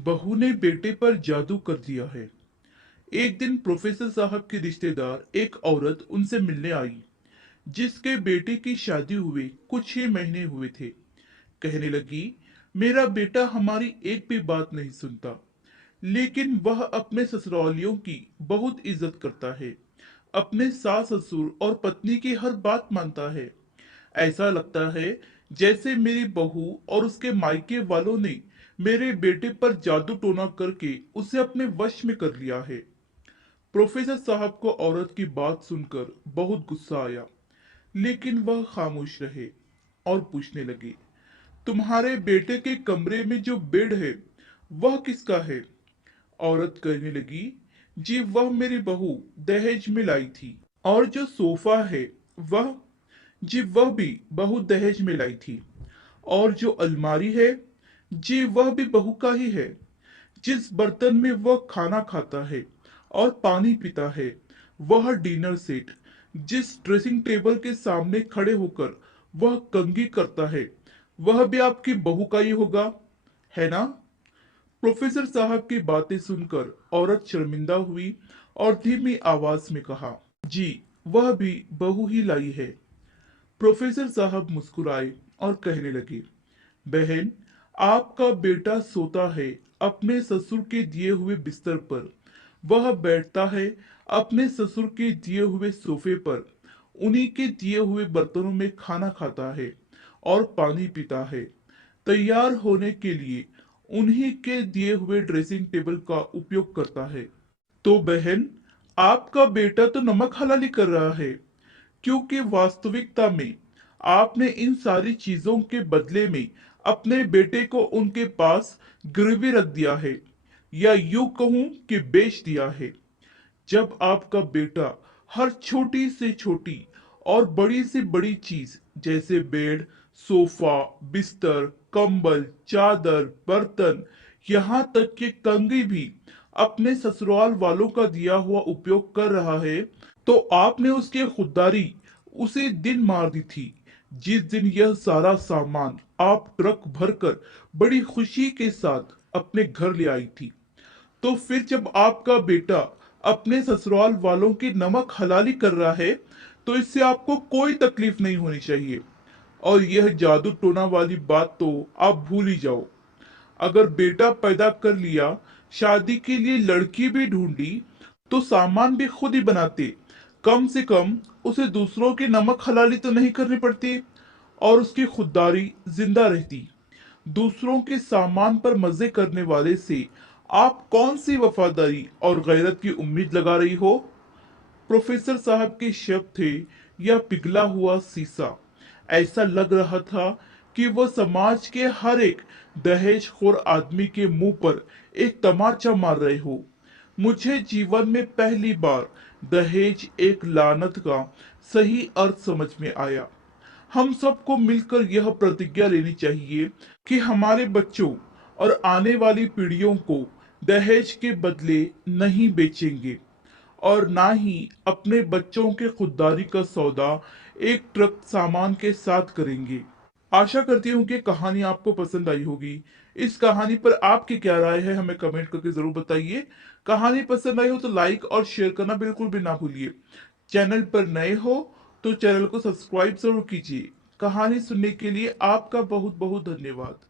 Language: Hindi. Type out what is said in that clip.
बहू ने बेटे पर जादू कर दिया है। एक दिन प्रोफेसर साहब के रिश्तेदार एक औरत उनसे मिलने आई जिसके बेटे की शादी हुए कुछ ही महीने हुए थे। कहने लगी, मेरा बेटा हमारी एक भी बात नहीं सुनता, लेकिन वह अपने ससुरालियों की बहुत इज्जत करता है। अपने सास ससुर और पत्नी की हर बात मानता है। ऐसा लगता है जैसे मेरी बहू और उसके मायके वालों ने मेरे बेटे पर जादू टोना करके उसे अपने वश में कर लिया है। प्रोफेसर साहब को औरत की बात सुनकर बहुत गुस्सा आया, लेकिन वह खामोश रहे और पूछने लगे, तुम्हारे बेटे के कमरे में जो बेड है वह किसका है? औरत कहने लगी, जी वह मेरी बहू दहेज में लाई थी। और जो सोफा है वह, जी वह भी बहू दहेज में लाई थी। और जो अलमारी है, जी वह भी बहू का ही है। जिस बर्तन में वह खाना खाता है और पानी पीता है, वह डिनर सेट। जिस ड्रेसिंग टेबल के सामने खड़े होकर वह कंघी करता है, वह भी आपकी बहू का ही होगा, है ना? प्रोफेसर साहब की बातें सुनकर औरत शर्मिंदा हुई और धीमी आवाज में कहा, जी वह भी बहू ही लाई है। प्रोफेसर साहब मुस्कुराए और कहने लगे, बहन, आपका बेटा सोता है अपने ससुर के दिए हुए बिस्तर पर, वह बैठता है अपने ससुर के दिए हुए सोफे पर, उन्हीं के दिए हुए बर्तनों में खाना खाता है और पानी पीता है। तैयार होने के लिए उन्हीं के दिए हुए ड्रेसिंग टेबल का उपयोग करता है। तो बहन, आपका बेटा तो नमक हलाली कर रहा है, क्योंकि वास्तविकता में आपने इन सारी चीजों के बदले में अपने बेटे को उनके पास गिरवी रख दिया है, या यूं कहूं कि बेच दिया है। जब आपका बेटा हर छोटी से छोटी और बड़ी से बड़ी चीज जैसे बेड, सोफा, बिस्तर, कंबल, चादर, बर्तन, यहाँ तक कि कंघी भी अपने ससुराल वालों का दिया हुआ उपयोग कर रहा है, तो आपने उसकी खुददारी उसी दिन मार दी थी जिस दिन यह सारा सामान आप ट्रक भरकर बड़ी खुशी के साथ अपने घर ले आई थी। तो फिर जब आपका बेटा अपने ससुराल वालों की नमक हलाली कर रहा है, तो इससे आपको कोई तकलीफ नहीं होनी चाहिए। और यह जादू टोना वाली बात तो आप भूल ही जाओ। अगर बेटा पैदा कर लिया, शादी के लिए लड़की भी ढूंढी, तो सामान भी खुद ही बनाते। कम से कम उसे दूसरों की नमक हलाली तो नहीं करनी पड़ती और उसकी खुददारी जिंदा रहती। दूसरों के सामान पर मजे करने वाले से आप कौन सी वफादारी और गैरत की उम्मीद लगा रही हो? प्रोफेसर साहब के शब्द थे या पिघला हुआ शीशा। ऐसा लग रहा था कि वह समाज के हर एक दहेजखोर आदमी के मुंह पर एक तमाचा मार रहे हो। मुझे जीवन में पहली बार दहेज एक लानत का सही अर्थ समझ में आया। हम सबको मिलकर यह प्रतिज्ञा लेनी चाहिए कि हमारे बच्चों और आने वाली पीढ़ियों को दहेज के बदले नहीं बेचेंगे और ना ही अपने बच्चों के खुददारी का सौदा एक ट्रक सामान के साथ करेंगे। आशा करती हूँ कि कहानी आपको पसंद आई होगी। इस कहानी पर आपकी क्या राय है हमें कमेंट करके जरूर बताइए। कहानी पसंद आई हो तो लाइक और शेयर करना बिल्कुल भी ना भूलिए। चैनल पर नए हो तो चैनल को सब्सक्राइब जरूर कीजिए। कहानी सुनने के लिए आपका बहुत बहुत धन्यवाद।